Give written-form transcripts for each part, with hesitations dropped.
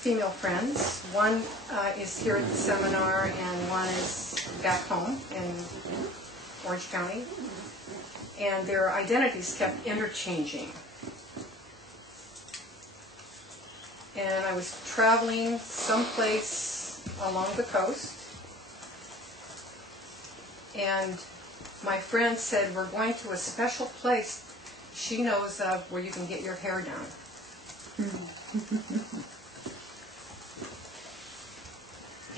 female friends. One is here at the seminar, and one is back home in Orange County. And their identities kept interchanging. And I was traveling someplace along the coast, and my friend said, we're going to a special place she knows of where you can get your hair done.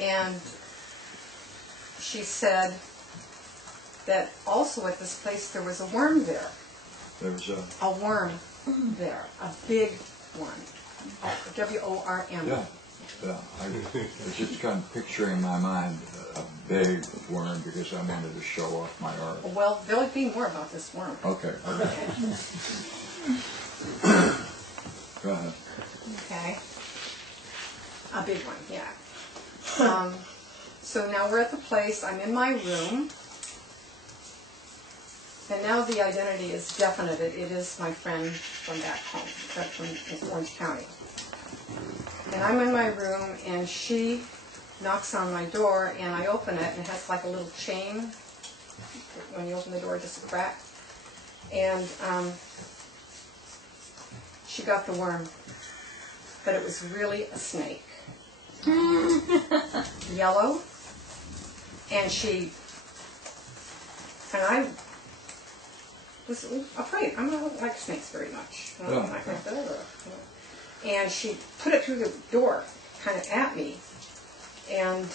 And she said that also at this place there was a worm there. There was a worm there, a big one. W-O-R-M. Yeah. I was just kind of picturing in my mind a big worm because I wanted to show off my art. Well, there'll be more about this worm. Okay. Go ahead. Okay. A big one, yeah. So now we're at the place. I'm in my room. And now the identity is definite. It is my friend from back home, from Orange County. And I'm in my room, and she knocks on my door, and I open it, and it has like a little chain. When you open the door, just a crack. And she got the worm, but it was really a snake. Yellow. And I was afraid. I don't like snakes very much. And she put it through the door, kind of at me. And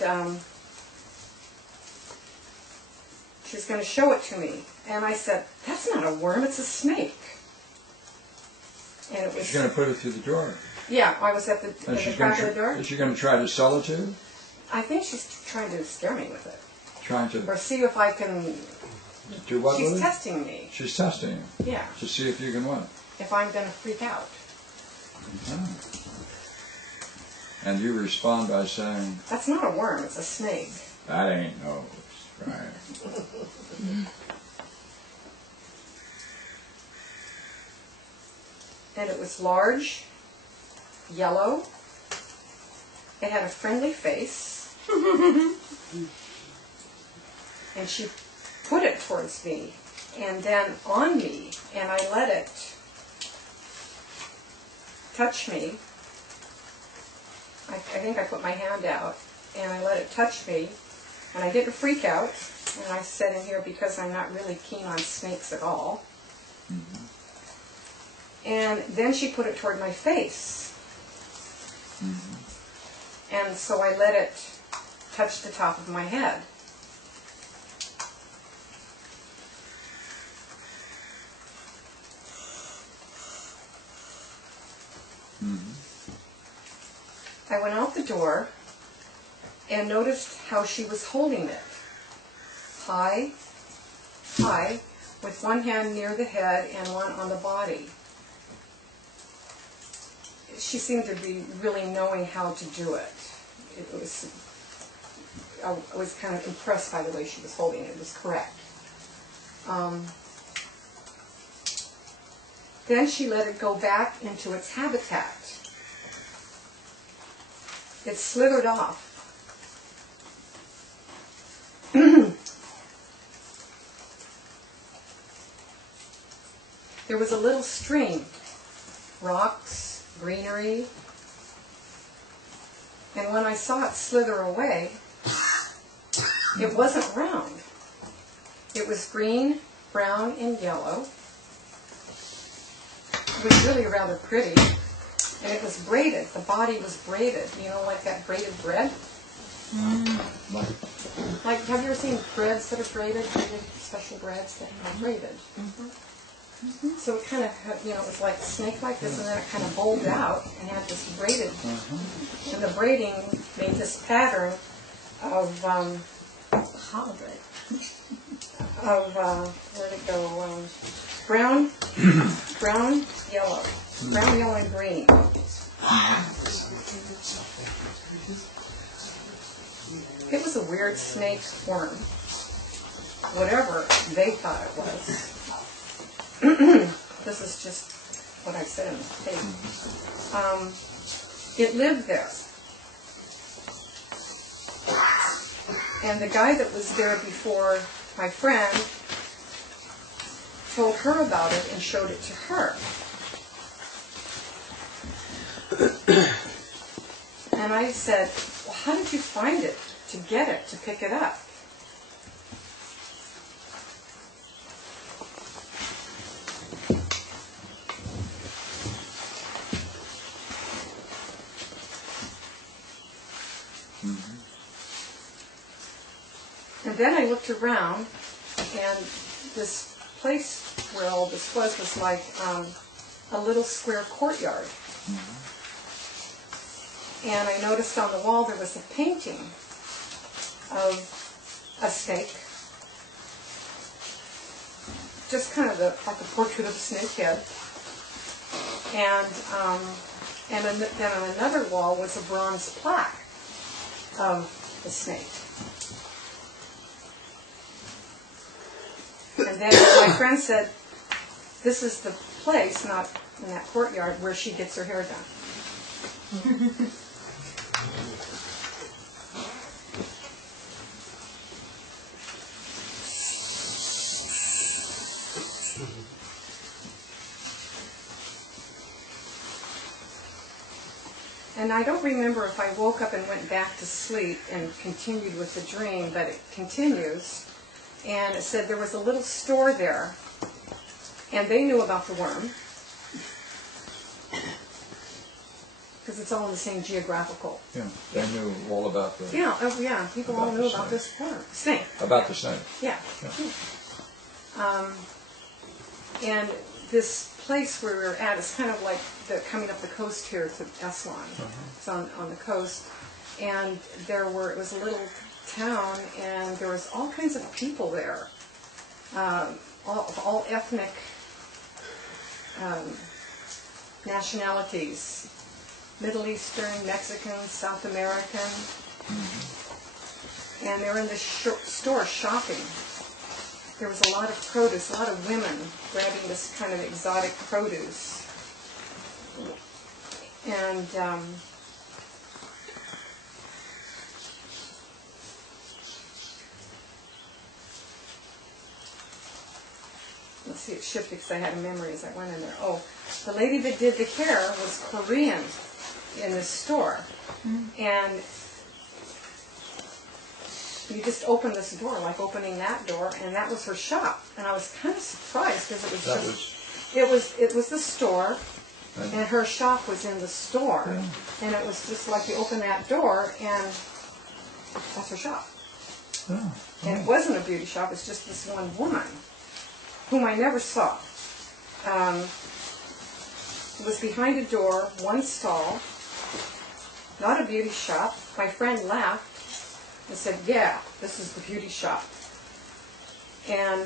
she was going to show it to me. And I said, that's not a worm, it's a snake. And it was. She's going to put it through the door. Yeah, I was at the crack of the door. Is she going to try to sell it to you? I think she's trying to scare me with it. Trying to. Or see if I can. Do what with it? She's testing me. She's testing you? Yeah. To see if you can what? If I'm going to freak out. Oh. And you respond by saying, that's not a worm, it's a snake. That ain't no, right. And it was large, yellow. It had a friendly face. And she put it towards me, and then on me, and I let it touch me. I think I put my hand out, and I let it touch me, and I didn't freak out, and I said in here because I'm not really keen on snakes at all. Mm-hmm. And then she put it toward my face. Mm-hmm. And so I let it touch the top of my head. Mm-hmm. I went out the door and noticed how she was holding it. High, high, with one hand near the head and one on the body. She seemed to be really knowing how to do it. I was kind of impressed by the way she was holding it. It was correct. Then she let it go back into its habitat. It slithered off. There was a little stream, rocks, greenery, and when I saw it slither away, it wasn't round. It was green, brown, and yellow. It was really rather pretty, and it was braided. The body was braided, you know, like that braided bread. Like, have you ever seen breads that are braided? Special breads that are braided. So it kind of, you know, it was like snake like this, and then it kind of bowled out and had this braided. And the braiding made this pattern of, where'd it go? Brown, yellow. Brown, yellow, and green. It was a weird snake worm. Whatever they thought it was. This is just what I said in the tape. it lived there. And the guy that was there before my friend told her about it and showed it to her. And I said, well, how did you find it, to get it, to pick it up? And then I looked around, and this place where all this was like a little square courtyard. And I noticed on the wall there was a painting of a snake. Just kind of like a portrait of a snake head. And then on another wall was a bronze plaque of the snake. And then my friend said, this is the place, not in that courtyard, where she gets her hair done. And I don't remember if I woke up and went back to sleep and continued with the dream, but it continues. And it said there was a little store there, and they knew about the worm, because it's all in the same geographical. Yeah, they knew all about the... Yeah, yeah, people all knew about this worm. Snake. About the snake. Yeah. And this place where we're at is kind of like coming up the coast here to Esalen. It's on the coast. And it was a little town, and there was all kinds of people there, all ethnic nationalities, Middle Eastern, Mexican, South American, and they were in the store shopping. There was a lot of produce, a lot of women grabbing this kind of exotic produce. And let's see, it shifted because I had a memory as I went in there. Oh, the lady that did the hair was Korean in this store. And you just open this door, like opening that door, and that was her shop. And I was kind of surprised because it was the store, and her shop was in the store. And it was just like you open that door, and that's her shop. And it wasn't a beauty shop, it's just this one woman, whom I never saw. It was behind a door, one stall, not a beauty shop. My friend laughed and said, yeah, this is the beauty shop. And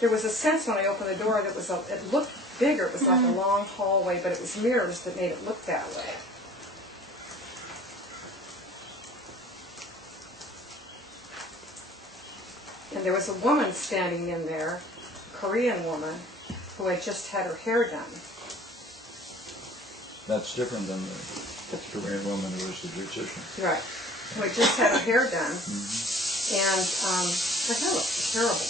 there was a sense when I opened the door that it looked bigger. It was like a long hallway, but it was mirrors that made it look that way. And there was a woman standing in there, a Korean woman, who had just had her hair done. That's different than the Korean woman who was the beautician. Right. Who had just had her hair done. And her hair looked terrible.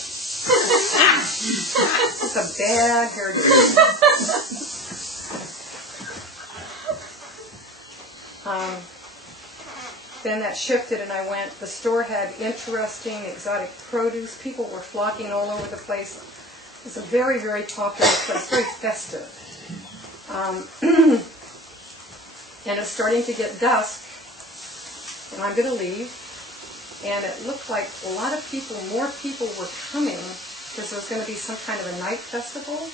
It's a bad hairdo. Then that shifted, and I went. The store had interesting, exotic produce. People were flocking all over the place. It was a very, very popular place, very festive. And it's starting to get dusk, and I'm going to leave. And it looked like a lot of people, more people were coming, because there was going to be some kind of a night festival.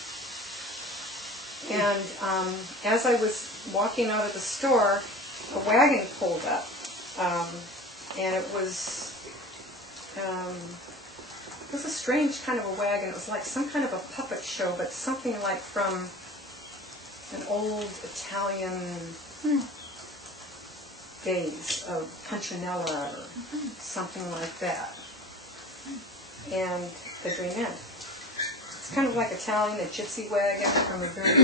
And as I was walking out of the store, a wagon pulled up. And it was a strange kind of a wagon. It was like some kind of a puppet show, but something like from an old Italian days of Punchinella or something like that. And the dream ended. It's kind of like Italian, a gypsy wagon from a very